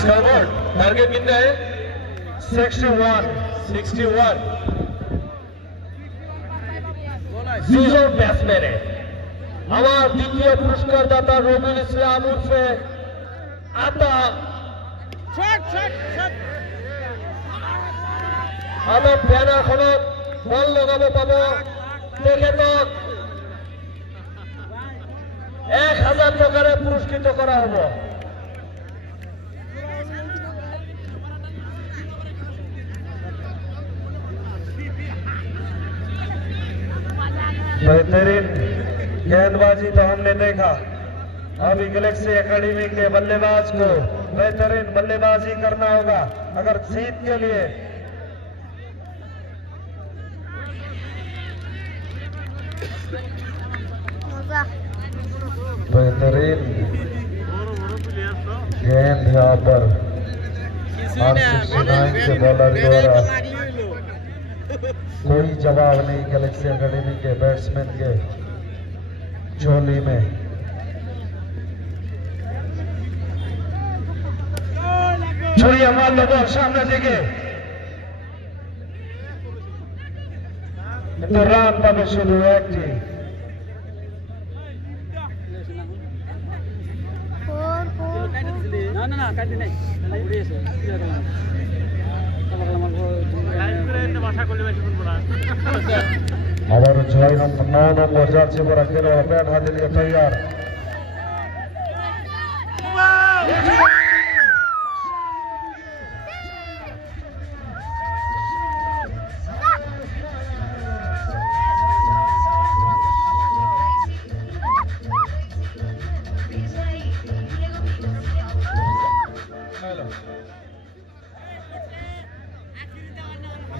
Scoreboard. Target कितना है? 61. 61. Zero batsman है. हमारा द्वितीय पुरस्कार दाता रोबिन इस्लाम उर्फे आता. आता प्याना खनक बल लगाबो पाबो. তেখেতক 1000 টাকারে পুরস্কৃত করা হবে। बेहतरीन गेंदबाजी तो हमने देखा। अभी गैलेक्सी एकेडमी के बल्लेबाज को बेहतरीन बल्लेबाजी करना होगा अगर जीत के लिए। बेहतरीन गेंद यहाँ पर R69 के बॉलर द्वारा कोई जवाब नहीं गैलेक्सी एकेडमी के बैट्समैन के झोली में। छोड़िए मार लो बॉल सामने देखे तो रान पावे शुरू एक्टिव না কাটি নাই উড়ে আছে আবার 6 নম্বর 9 নম্বর জার্সি পরা খেলোয়াড় ব্যাট হাতে নিয়ে তৈয়ার।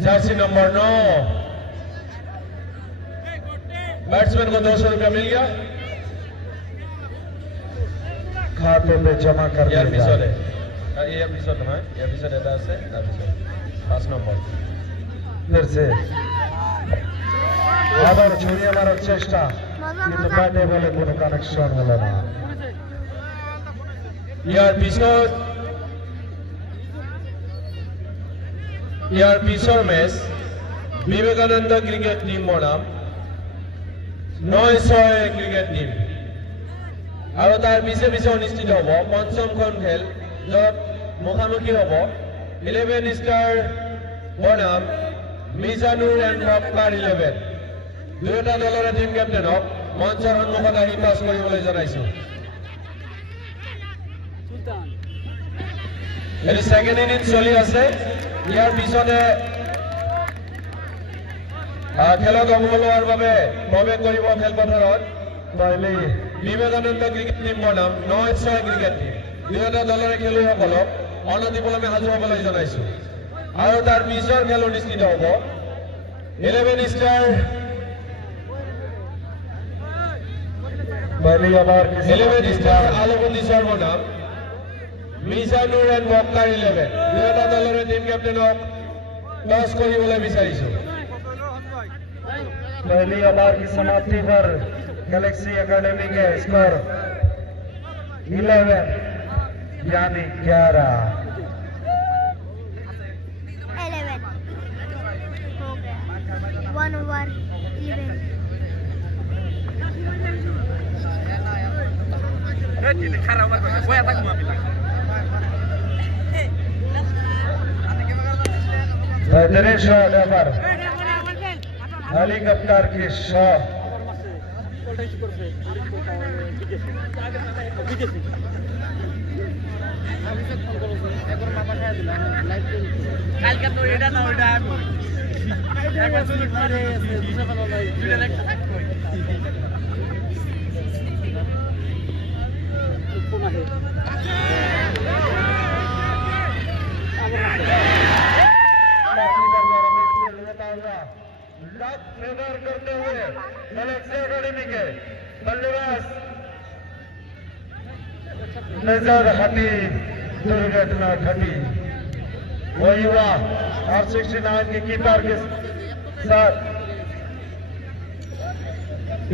जर्सी नंबर 9 बैट्समैन को 200 रुपया मिल गया खाते पे जमा कर दिया। ये एपिसोड है ये एपिसोड है 10 से 5 नंबर फिर से আবার ছড়িয়ে মারার চেষ্টা কিন্তু ব্যাটে বলে কোনো কানেকশন হলো না। ইয়ার পিছৰ মেচ বিবেকানন্দ ক্ৰিকেট টিম বনাম 9-6 ক্ৰিকেট টিম আৰু তাৰ পিছে পিছে অনুষ্ঠিত হ'ব পঞ্চমখন খেল য'ত মুখামুখি হ'ব 11 ষ্টাৰ বনাম মিজানুৰ এণ্ড মক্কাৰ 11 দুয়োটা দলৰে টিম কেপ্টেইনক মঞ্চৰ সন্মুখত আহি পাছ কৰিবলৈ জনাইছো। এটি সেকেন্ড ইনিংস চলি আছে। ইয়াৰ পিছতে খেলত অংশ লোৱাৰ বাবে প্ৰৱেশ কৰিব খেলপথাৰত বিবেকানন্দ ক্ৰিকেট টিম বনাম 9-6 ক্ৰিকেট টিম দুয়োটা দলৰে খেলুৱৈসকলক অনতিপলমে সাজু হ'বলৈ জনাইছো। আৰু তাৰ পিছৰ খেল অনুষ্ঠিত হ'ব 11 ষ্টাৰ আলবন্দীশ্বৰ বনাম মিজানুৰ এণ্ড মক্কাৰ 11 দুয়োটা দলৰে টিম কেপ্টেইনক টছ কৰিবলৈ বিচাৰিছো। पहली ओवर की समाप्ति पर गैलेक्सी एकेडमी के स्कोर 11 यानी 11 हो गया 1 ओवर बेहतरीन शॉट है पर हेलीकॉप्टर की शॉट फेवर करते हुए गैलेक्सी एकेडमी के बल्लेबाज नजर हटी दुर्घटना घटी। वो युवा R69 के कीपर के साथ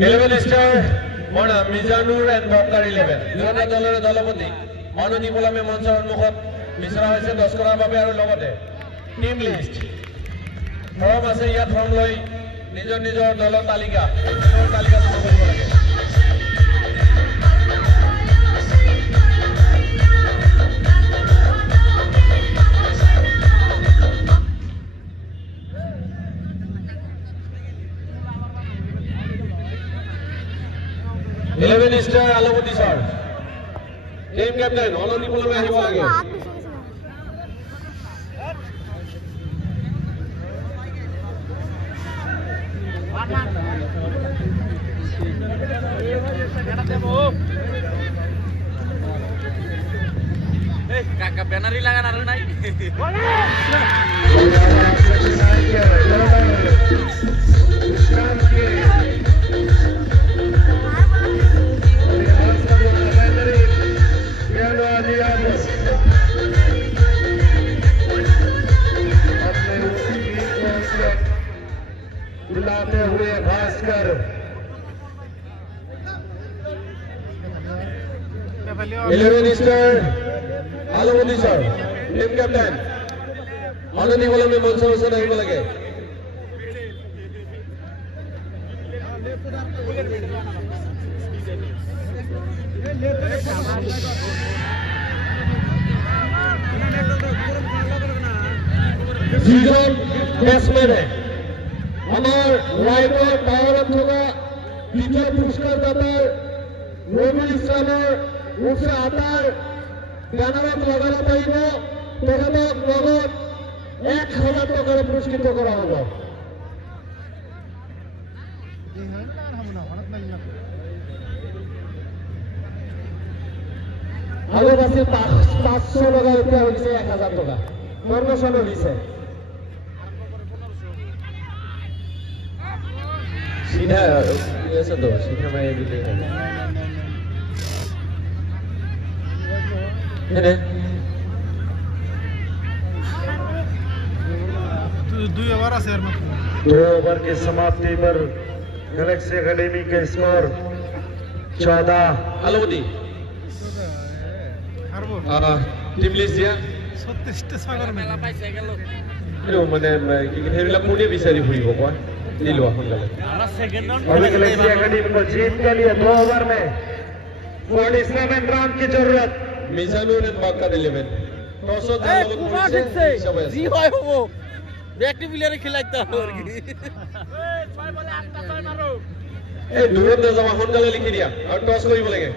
11 स्टार বনাম মিজানুৰ এণ্ড মক্কাৰ 11 দুয়োটা দলৰে দলপতি অনতিপলমে মঞ্চৰ সন্মুখত বিচৰা হৈছে 10 কৰাৰ বাবে আৰু লগতে টিম লিষ্ট ফৰ্ম আছে ইয়াত ফৰ্ম লৈ নিজৰ নিজৰ দলৰ তালিকা চূড় কৰিব লাগে Eleven Star Alavati sir. Team captain, Oloni Pulame আহিব লাগে। Kakak banner hilangan ada naik. दिलाते हुए Bhaskar 11 Star Alavati sir team captain Oloni Pulame Mansur Hussain আহিব লাগে सीजन बैट्समैन है আমার রাইডার টাওয়ারে থাকা দ্বিতীয় পুরস্কার দাতার রবিউল ইসলামের উঠে আটার ব্যানারত লগানো পাইব তেখেতক নগদ 1000 টাকাৰে পুরস্কৃত করা হব আগত আছিল 500 টাকা এতিয়া হৈছে 1000 টাকা প্রমোশন হইছে सीधा ऐसा दो सीधा मैं भी ले है दो ओवर शेयर मत 2 ओवर की समाप्ति पर गैलेक्सी एकेडमी के स्कोर 14 Alavati हारबो टीम लिस्ट दिया 36 টা সাগর মেলা পাইছে গেল এরো মানে কি কি হেবিলা কোনে বিচাৰি ফুৰিব কোৱা दिलो সোনকালে हमारा सेकंड राउंड अभी गैलेक्सी एकेडमी को जीत के लिए 2 ओवर में 47 रन की जरूरत मिजानुर एंड बाकर 11 टॉस कुमार ठीक से जी হয় হবো ব্যাকটি প্লেয়ারে খেলাইতা আর কি 6 বলে 8টা 6 মারো এই দূৰত যাবা সোনকালে লিখি দিয়া আৰু টস কৰিব লাগে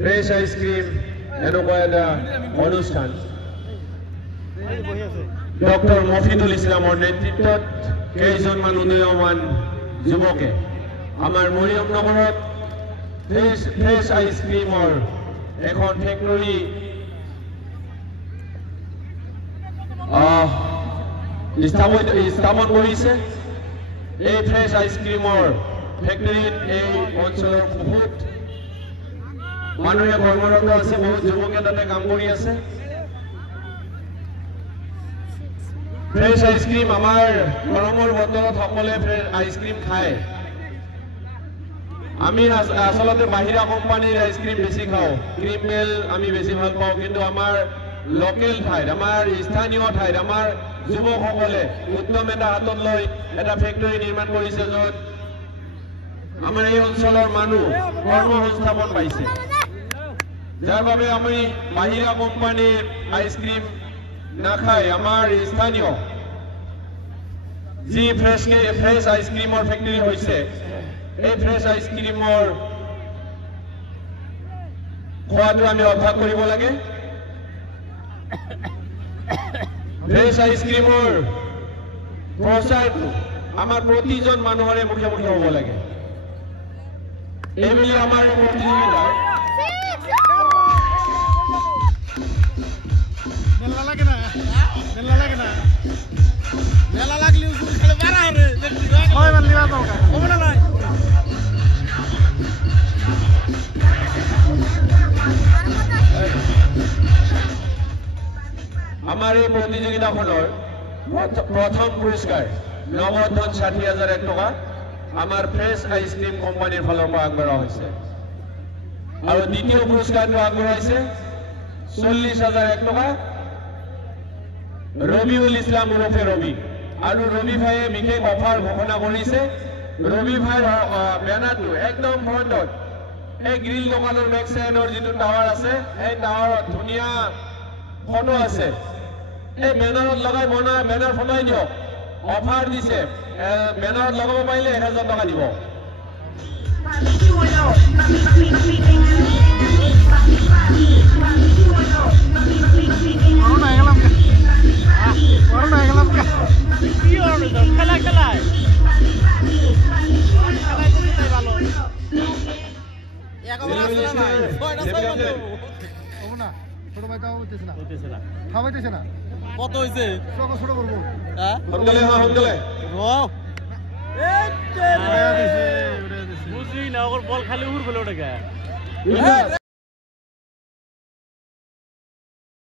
ফ্ৰেশ আইসক্ৰিম এনেকুৱা এটা অনুষ্ঠান ডক্টৰ মফিদুল ইছলামৰ নেতৃত্বত কেইজনমান উদীয়মান যুৱকে আমাৰ মৰিয়ম নগৰত ফ্ৰেশ আইসক্ৰিমৰ এখন ফেক্টৰী স্থাপন কৰিছে এই ফ্ৰেশ আইসক্ৰিমৰ ফেক্টৰীত এই অঞ্চলৰ বহুত মানুহে কৰ্মৰত আছে বহুত যুৱকে তাতে কাম কৰি আছে ফ্ৰেশ আইসক্ৰিম আমাৰ গৰমৰ বতৰত সকলে ফ্ৰেশ আইসক্ৰিম খায় আমি আসলতে বাহিৰা কোম্পানীৰ আইসক্ৰিম বেছি খাওঁ ক্ৰীম মেল আমি বেছি ভাল পাওঁ কিন্তু আমাৰ লোকেল ঠাইত আমাৰ স্থানীয় ঠাইত আমাৰ যুৱকসকলে উদ্যম এটা হাতত লৈ এটা ফেক্টৰী নিৰ্মাণ কৰিছে য'ত আমাৰ এই অঞ্চলৰ মানুহ কৰ্মসংস্থাপন পাইছে যাৰ বাবে আমি বাহিৰা কোম্পানীৰ আইসক্ৰিম নাখাই আমাৰ স্থানীয় যি ফ্ৰেশ আইসক্ৰিমৰ ফেক্টৰী হৈছে এই ফ্ৰেশ আইসক্ৰিমৰ খোৱাটো আমি অভ্যাস কৰিব লাগে ফ্ৰেশ আইসক্ৰিমৰ প্ৰচাৰটো আমাৰ প্ৰতিজন মানুহৰে মুখে মুখে হ'ব লাগে এইবুলি আমাৰ এই প্ৰতিযোগিতাৰ মেলা লাগে না মেলা লাগে না মেলা লাগলেও খেলে বাড়া রে হয় মানে লিবা দরকার হবে না নাই আমাৰ এই প্ৰতিযোগিতাখনৰ প্ৰথম পুৰস্কাৰ নগদ ধন ৬০,০০০ টকা আমাৰ ফ্ৰেছ আইচক্ৰীম কোম্পানীৰ ফালৰ পৰা আগবঢ়োৱা হৈছে আৰু দ্বিতীয় পুৰস্কাৰটো আগবঢ়াইছে ৪০,০০০ টকা ৰবিউল ইছলাম ওৰফে ৰবি আৰু ৰবি ভাইয়ে বিশেষ অফাৰ ঘোষণা কৰিছে ৰবি ভাইৰ বেনাৰটো একদম ফ্ৰণ্টত এই গ্ৰিল দোকানৰ বেক চাইডৰ যিটো টাৱাৰ আছে এই টাৱাৰত ধুনীয়া ফটো আছে এই বেনাৰত লগাই বেনাৰ ফটোই দিয়ক অফাৰ দিছে বেনাৰত লগাব পাৰিলে ১,০০০ টকা দিব করোনা গেলাম কে করোনা গেলাম কে কি হলো খেলা খেলায় খেলায় তো তাই ভালো একবার আসলে না ছয়টা ছয় বন্ধ হবে না ছোট ভাই তাও হইতেছে না হইতেছে না খাওয়াইতেছে না কত হইছে ছোট ছোট করবো হ্যাঁ সোনকালে সোনকালে এই উড়াইয়া দিছে উড়াইয়া দিছে বুঝি না ওর বল খালি উড় ফেলে ওটা